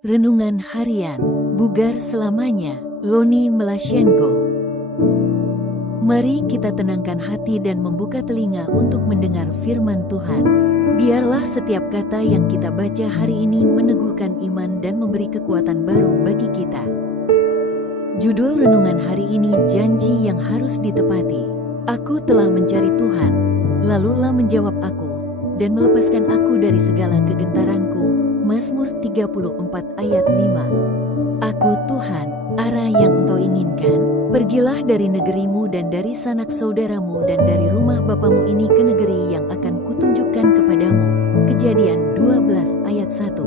Renungan Harian, Bugar Selamanya, Loni Melashenko. Mari kita tenangkan hati dan membuka telinga untuk mendengar firman Tuhan. Biarlah setiap kata yang kita baca hari ini meneguhkan iman dan memberi kekuatan baru bagi kita. Judul renungan hari ini, janji yang harus ditepati. Aku telah mencari Tuhan, lalulah menjawab aku, dan melepaskan aku dari segala kegentaranku. Mazmur 34 ayat 5. Aku Tuhan, arah yang Engkau inginkan. Pergilah dari negerimu dan dari sanak saudaramu dan dari rumah bapamu ini ke negeri yang akan kutunjukkan kepadamu. Kejadian 12 ayat 1.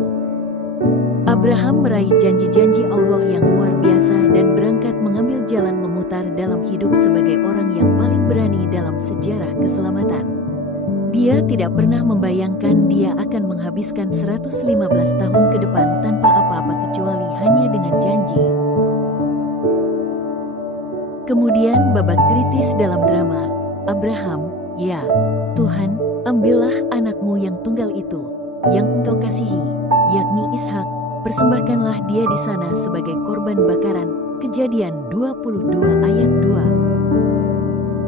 Abraham meraih janji-janji Allah yang luar biasa dan berangkat mengambil jalan memutar dalam hidup sebagai orang yang paling berani dalam sejarah keselamatan. Dia tidak pernah membayangkan dia akan menghabiskan 115 tahun ke depan tanpa apa-apa kecuali hanya dengan janji. Kemudian babak kritis dalam drama, Abraham, ya, Tuhan, ambillah anakmu yang tunggal itu, yang Engkau kasihi, yakni Ishak, persembahkanlah dia di sana sebagai korban bakaran. Kejadian 22 ayat 2.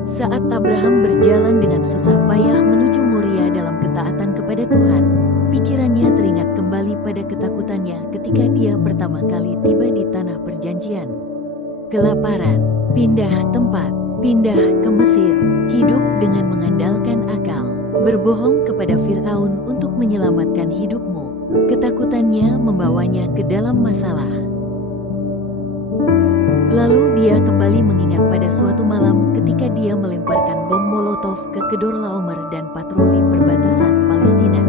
Saat Abraham berjalan dengan susah payah menuju Moria dalam ketaatan kepada Tuhan, pikirannya teringat kembali pada ketakutannya ketika dia pertama kali tiba di tanah perjanjian. Kelaparan, pindah tempat, pindah ke Mesir, hidup dengan mengandalkan akal, berbohong kepada Firaun untuk menyelamatkan hidupmu. Ketakutannya membawanya ke dalam masalah. Lalu dia kembali mengingat pada suatu malam ketika dia melemparkan bom Molotov ke Kedorlaomer dan patroli perbatasan Palestina.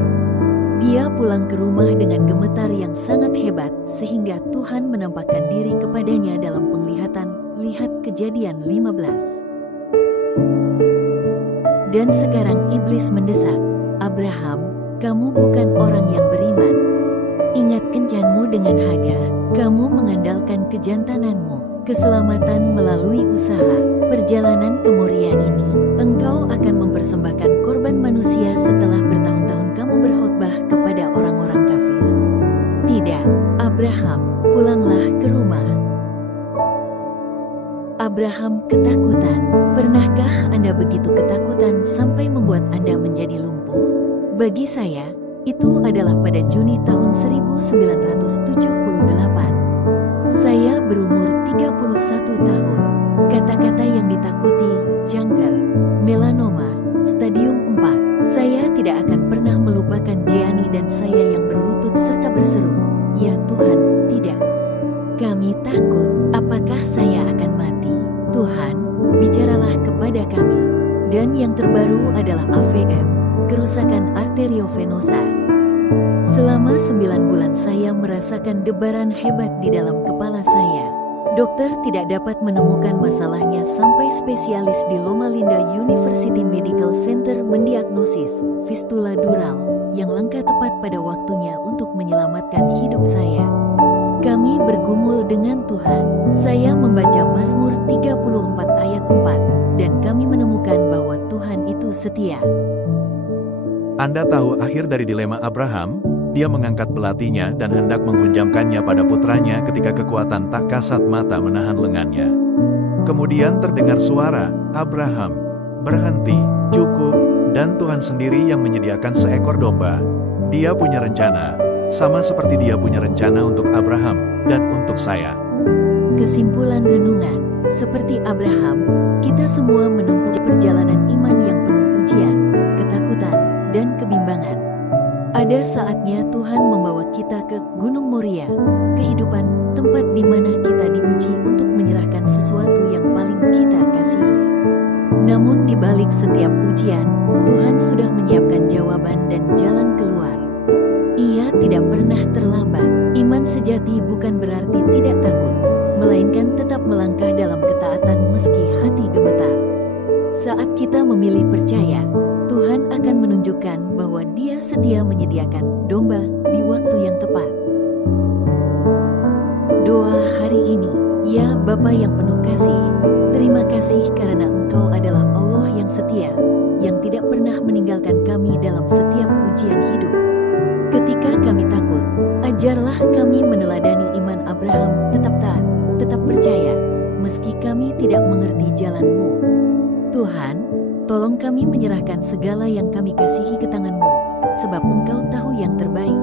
Dia pulang ke rumah dengan gemetar yang sangat hebat sehingga Tuhan menampakkan diri kepadanya dalam penglihatan. Lihat Kejadian 15. Dan sekarang iblis mendesak, Abraham, kamu bukan orang yang beriman. Ingat kencanmu dengan Hagar, kamu mengandalkan kejantananmu. Keselamatan melalui usaha. Perjalanan ke Moria ini, engkau akan mempersembahkan korban manusia setelah bertahun-tahun kamu berkhotbah kepada orang-orang kafir. Tidak, Abraham, pulanglah ke rumah. Abraham ketakutan. Pernahkah Anda begitu ketakutan sampai membuat Anda menjadi lumpuh? Bagi saya, itu adalah pada Juni tahun 1978. Saya berumur 31 tahun. Kata-kata yang ditakuti, kanker, melanoma, stadium 4. Saya tidak akan pernah melupakan Jeani dan saya yang berlutut serta berseru, ya Tuhan, tidak. Kami takut, apakah saya akan mati? Tuhan, bicaralah kepada kami. Dan yang terbaru adalah AVM, kerusakan arteriovenosa. Selama 9 bulan saya merasakan debaran hebat di dalam kepala saya. Dokter tidak dapat menemukan masalahnya sampai spesialis di Loma Linda University Medical Center mendiagnosis fistula dural yang langka tepat pada waktunya untuk menyelamatkan hidup saya. Kami bergumul dengan Tuhan. Saya membaca Mazmur 34 ayat 4 dan kami menemukan bahwa Tuhan itu setia. Anda tahu akhir dari dilema Abraham? Dia mengangkat belatinya dan hendak menghunjamkannya pada putranya ketika kekuatan tak kasat mata menahan lengannya. Kemudian terdengar suara, Abraham, berhenti, cukup, dan Tuhan sendiri yang menyediakan seekor domba. Dia punya rencana, sama seperti dia punya rencana untuk Abraham dan untuk saya. Kesimpulan renungan, seperti Abraham, kita semua menempuh perjalanan iman yang penuh ujian, ketakutan, dan kebimbangan. Ada saatnya Tuhan membawa kita ke Gunung Moria, kehidupan, tempat di mana kita diuji untuk menyerahkan sesuatu yang paling kita kasihi. Namun di balik setiap ujian, Tuhan sudah menyiapkan jawaban dan jalan keluar. Ia tidak pernah terlambat. Iman sejati bukan berarti tidak takut, melainkan tetap melangkah dalam ketaatan meski hati gemetar. Saat kita memilih percaya, Tuhan akan menunjukkan bahwa Dia setia menyediakan domba di waktu yang tepat. Doa hari ini, ya Bapa yang penuh kasih, terima kasih karena Engkau adalah Allah yang setia, yang tidak pernah meninggalkan kami dalam setiap ujian hidup. Ketika kami takut, ajarlah kami meneladani iman Abraham, tetap taat, tetap percaya, meski kami tidak mengerti jalan-Mu. Tuhan, tolong kami menyerahkan segala yang kami kasihi ke tangan-Mu, sebab Engkau tahu yang terbaik.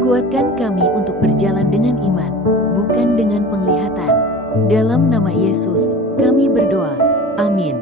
Kuatkan kami untuk berjalan dengan iman, bukan dengan penglihatan. Dalam nama Yesus, kami berdoa. Amin.